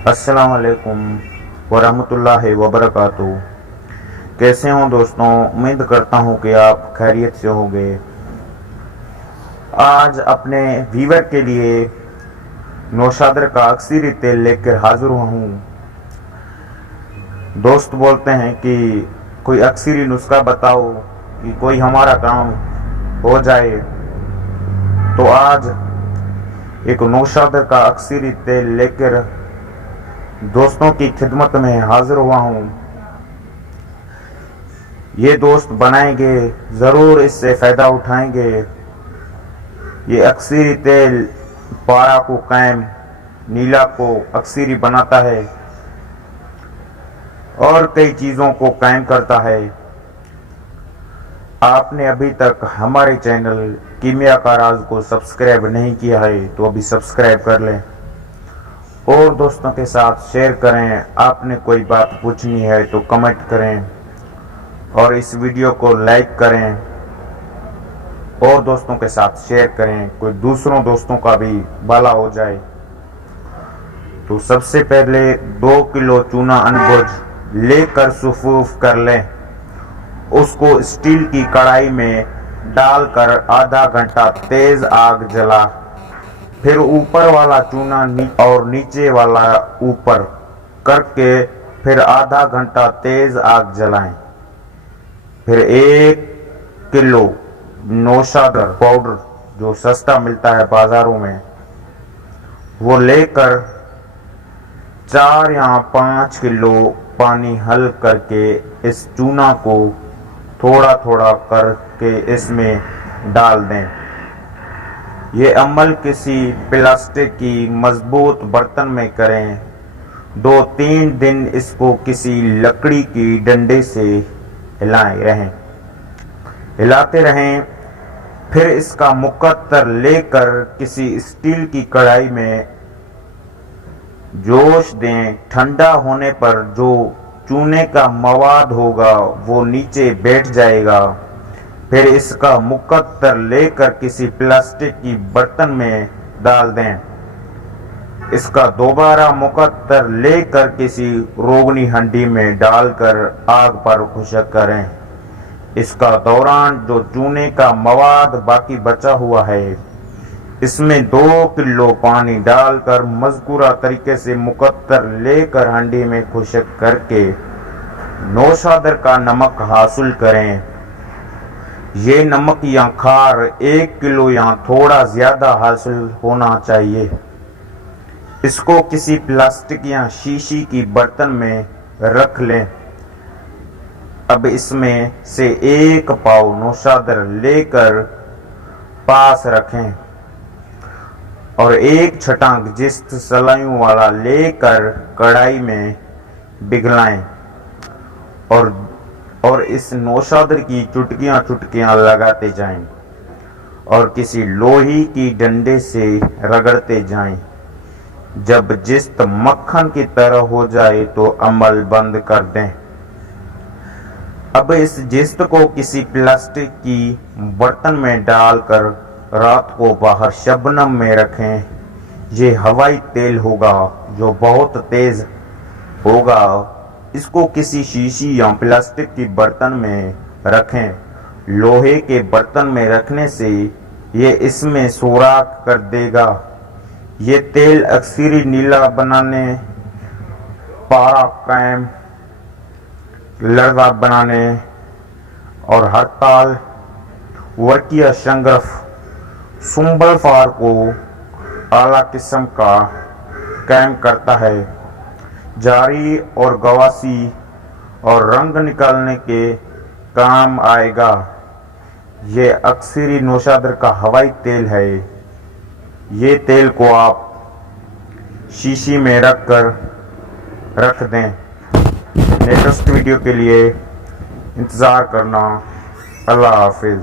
अस्सलाम वालेकुम वरहमतुल्लाहि वबरकातुहू। कैसे हो दोस्तों? उम्मीद करता हूँ कि आप खैरियत से होंगे। आज अपने व्यूवर के लिए नौशादर का अक्सरी तेल लेकर हाजिर हुआ हूँ। दोस्त बोलते हैं कि कोई अक्सरी नुस्खा बताओ कि कोई हमारा काम हो जाए, तो आज एक नौशादर का अक्सरी तेल लेकर दोस्तों की खिदमत में हाजिर हुआ हूँ। ये दोस्त बनाएंगे, ज़रूर इससे फ़ायदा उठाएंगे। ये अक्सरी तेल पारा को कायम, नीला को अक्सरी बनाता है और कई चीज़ों को कायम करता है। आपने अभी तक हमारे चैनल कीमिया का राज को सब्सक्राइब नहीं किया है तो अभी सब्सक्राइब कर लें और दोस्तों के साथ शेयर करें। आपने कोई बात पूछनी है तो कमेंट करें और इस वीडियो को लाइक करें और दोस्तों के साथ शेयर करें, कोई दूसरों दोस्तों का भी भला हो जाए। तो सबसे पहले 2 किलो चूना अनबुझ लेकर सुफूफ कर लें। उसको स्टील की कढ़ाई में डालकर आधा घंटा तेज आग जला, फिर ऊपर वाला चूना और नीचे वाला ऊपर करके फिर आधा घंटा तेज आग जलाएं। फिर 1 किलो नौशादर पाउडर जो सस्ता मिलता है बाजारों में, वो लेकर 4 या 5 किलो पानी हल करके इस चूना को थोड़ा थोड़ा करके इसमें डाल दें। ये अमल किसी प्लास्टिक की मजबूत बर्तन में करें। 2-3 दिन इसको किसी लकड़ी की डंडे से हिलाते रहें। फिर इसका मुकद्दर लेकर किसी स्टील की कढ़ाई में जोश दें। ठंडा होने पर जो चूने का मवाद होगा वो नीचे बैठ जाएगा। फिर इसका मुकद्दर लेकर किसी प्लास्टिक की बर्तन में डाल दें। इसका दोबारा मुकद्दर लेकर किसी रोगनी हंडी में डालकर आग पर खुश्क करें। इसका दौरान जो चूने का मवाद बाकी बचा हुआ है, इसमें 2 किलो पानी डालकर मज़कूरा तरीके से मुकद्दर लेकर हंडी में खुश्क करके नौशादर का नमक हासिल करें। ये नमक या खार 1 किलो या थोड़ा ज़्यादा हासिल होना चाहिए। इसको किसी प्लास्टिक या शीशी की बर्तन में रख लें। अब इसमें से 1 पाव नौशादर लेकर पास रखें और 1 छटांक जिस्त सलाइयों वाला लेकर कढ़ाई में पिघलाएं और इस नौशादर की चुटकियां लगाते जाएं और किसी लोही की डंडे से रगड़ते जाएं। जब जिस्त मक्खन की तरह हो जाए तो अमल बंद कर दें। अब इस जिस्त को किसी प्लास्टिक की बर्तन में डालकर रात को बाहर शबनम में रखें। ये हवाई तेल होगा जो बहुत तेज होगा। इसको किसी शीशी या प्लास्टिक की बर्तन में रखें। लोहे के बर्तन में रखने से ये इसमें सुराख कर देगा। ये तेल अक्सरी नीला बनाने, पारा कायम, लड़वा बनाने और हड़ताल, वर्किया शंगरफ, सुंबल फार को आला किस्म का कायम करता है। जारी और गवासी और रंग निकालने के काम आएगा। ये अक्सरी नौशादर का हवाई तेल है। ये तेल को आप शीशी में रख दें। नेक्स्ट वीडियो के लिए इंतज़ार करना। अल्लाह हाफिज़।